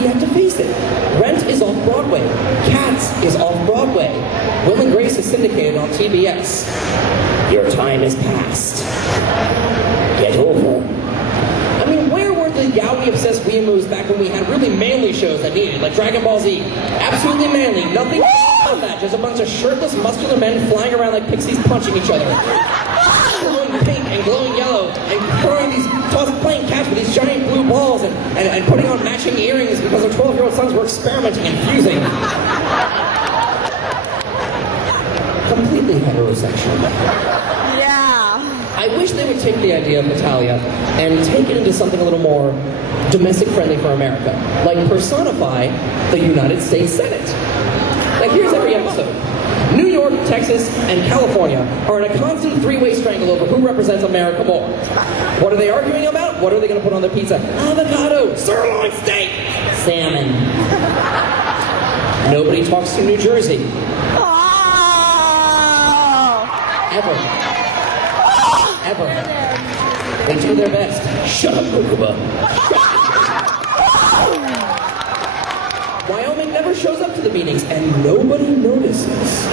you have to face it. Rent is off Broadway. Cats is off Broadway. Will and Grace is syndicated on TBS. Your time is past. Get over. I mean, where were the yaoi-obsessed weeaboos back when we had really manly shows that needed, like Dragon Ball Z? Absolutely manly. Nothing about that. Just a bunch of shirtless, muscular men flying around like pixies punching each other. Glowing pink and glowing yellow, and playing catch with these giant blue balls, and putting on matching earrings because their 12-year-old sons were experimenting and fusing. Completely heterosexual. Yeah. I wish they would take the idea of Natalia and take it into something a little more domestic-friendly for America. Like personify the United States Senate. Like here's every episode. New York, Texas, and California are in a constant three-way strangle over who represents America more. What are they arguing about? What are they going to put on their pizza? Avocado, sirloin steak, salmon. Nobody talks to New Jersey. Ever. Ever. They do their best. Shut up, Kokuba. Wyoming never shows up to the meetings, and nobody notices.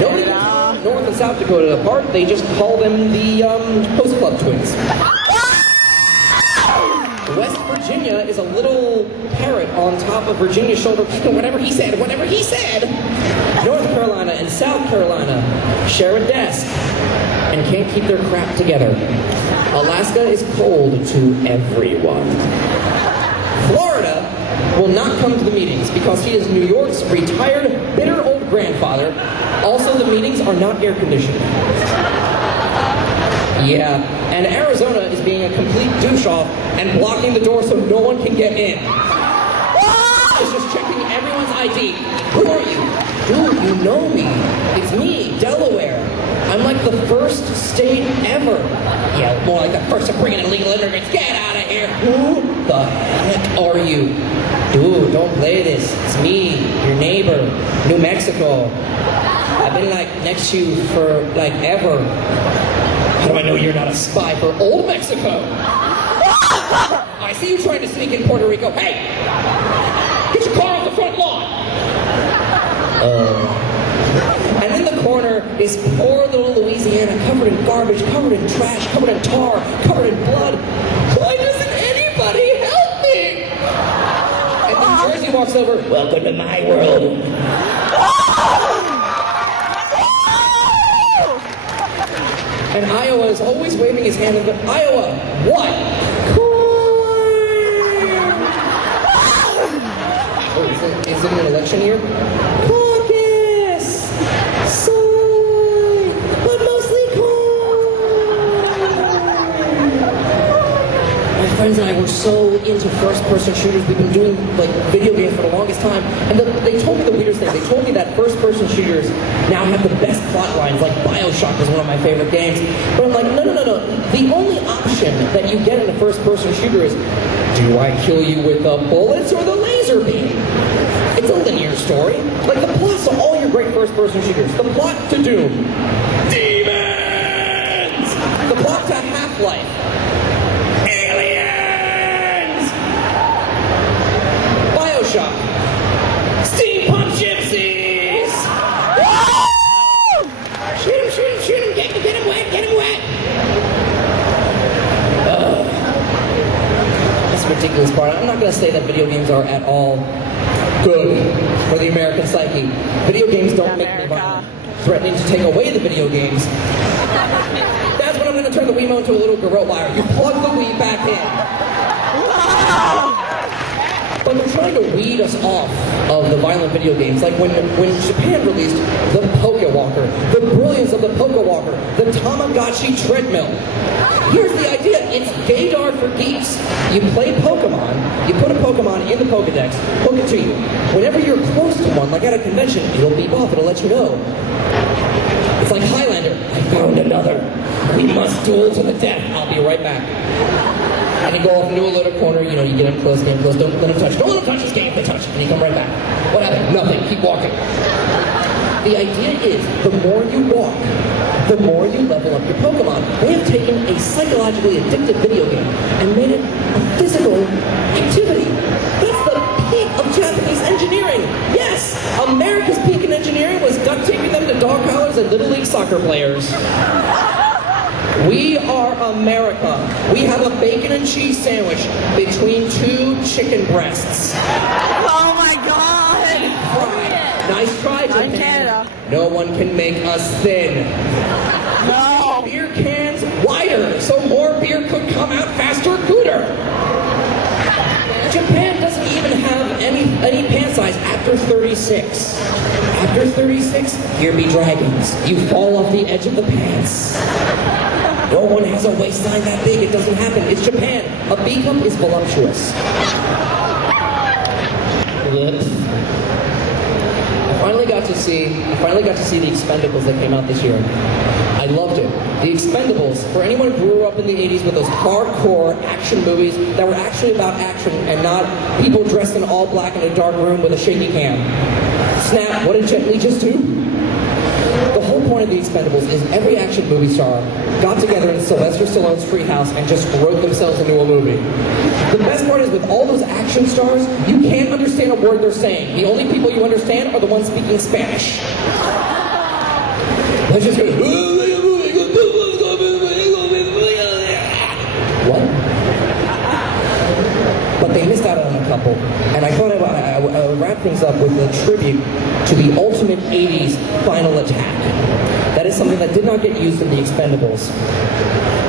Nobody knows North and South Dakota apart. They just call them the Post Club twins. West Virginia is a little parrot on top of Virginia's shoulder. Whatever he said, whatever he said. North Carolina and South Carolina share a desk and can't keep their crap together. Alaska is cold to everyone. Florida will not come to the meetings because he is New York's retired, bitter old grandfather. Also, the meetings are not air-conditioned. Yeah, and Arizona is being a complete douche-off and blocking the door so no one can get in. It's just checking everyone's ID. Who are you? Dude, you know me. It's me, Delaware. I'm like the first state ever. Yeah, more like the first to bring in illegal immigrants. Get out of here. Who the heck are you? Dude, don't play this. It's me, your neighbor, New Mexico. I've been like next to you for like ever. How do I know you're not a spy for old Mexico? I see you trying to sneak in Puerto Rico. Hey! Get your car off the front lawn! And in the corner is poor little Louisiana, covered in garbage, covered in trash, covered in tar, covered in blood. Why doesn't anybody help me? And then Jersey walks over, welcome to my world. And Iowa is always waving his hand and goes, Iowa, what? Oh, is it an election year? Caucus! Soy! But mostly corn! My friends and I were so into first-person shooters. We've been doing like video games for the longest time. And they told me the weirdest thing. They told me that first-person shooters now have the best plot lines, like BioShock is one of my favorite games. But I'm like, no. The only option that you get in a first-person shooter is, do I kill you with the bullets or the laser beam? It's a linear story. Like the plots of all your great first-person shooters. The plot to Doom. Demons! The plot to Half-Life. Aliens! BioShock. Steampunk gypsies! Shoot him, get him wet, get him wet! That's the ridiculous part. I'm not going to say that video games are at all good for the American psyche. Video games don't make me violent. Threatening to take away the video games. That's when I'm going to turn the Wiimote into a little garrote wire. You plug the Wii back in. But they're trying to weed us off of the violent video games. Like when Japan released the Poké Walker, the brilliance of the Poké Walker, the Tamagotchi treadmill. Here's the idea. It's gaydar for geeks. You play Pokemon, you put a Pokemon in the Pokedex, hook it to you. Whenever you're close to one, like at a convention, it'll beep off, it'll let you know. It's like Highlander. I found another. We must duel to the death. I'll be right back. And you go off into a little corner, you get him close, don't let him touch. Don't let him touch this game if they touch it. And you come right back. What happened? Nothing. Keep walking. The idea is, the more you walk, the more you level up your Pokemon. They have taken a psychologically addictive video game and made it a physical activity. soccer players. We are America. We have a bacon and cheese sandwich between two chicken breasts. Oh my God! Nice try, Japan. Canada. No one can make us thin. No. Beer cans wider, so more beer could come out faster, cooler. Japan doesn't even have any pant size after 36. After 36, here be dragons. You fall off the edge of the pants. No one has a waistline that big. It doesn't happen. It's Japan. A B cup is voluptuous. I finally got to see the Expendables that came out this year. I loved it. The Expendables, for anyone who grew up in the 80s with those hardcore action movies that were actually about action and not people dressed in all black in a dark room with a shaky cam. Snap, what did Jet Li just do? The whole point of the Expendables is every action movie star got together in Sylvester Stallone's treehouse and just wrote themselves into a movie. The best part is with all those action stars, you can't understand a word they're saying. The only people you understand are the ones speaking Spanish. Let's just go, what? But they missed out on a couple. And I thought I would wrap things up with a tribute to the ultimate 80s final attack. That is something that did not get used in the Expendables.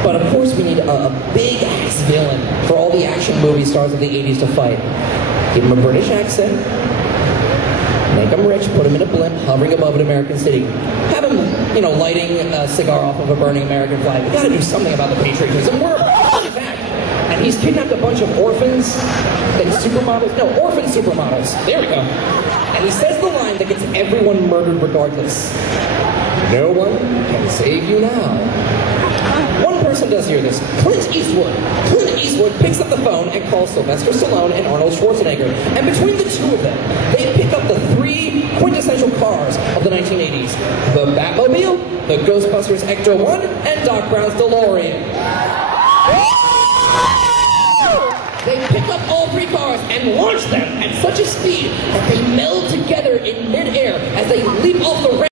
But of course we need a big-ass villain for all the action movie stars of the 80s to fight. Give him a British accent, make him rich, put him in a blimp hovering above an American city. Have him, lighting a cigar off of a burning American flag. We gotta do something about the patriotism. We're back. And he's kidnapped a bunch of orphans and supermodels. No, orphan supermodels. There we go. And he says the line that gets everyone murdered regardless. No one can save you now. One person does hear this. Clint Eastwood. Clint Eastwood picks up the phone and calls Sylvester Stallone and Arnold Schwarzenegger. And between the two of them, they pick up the three quintessential cars of the 1980s. The Batmobile, the Ghostbusters Ecto-1, and Doc Brown's DeLorean. They pick up all three cars and launch them at such a speed that they meld together in midair as they leap off the ramp.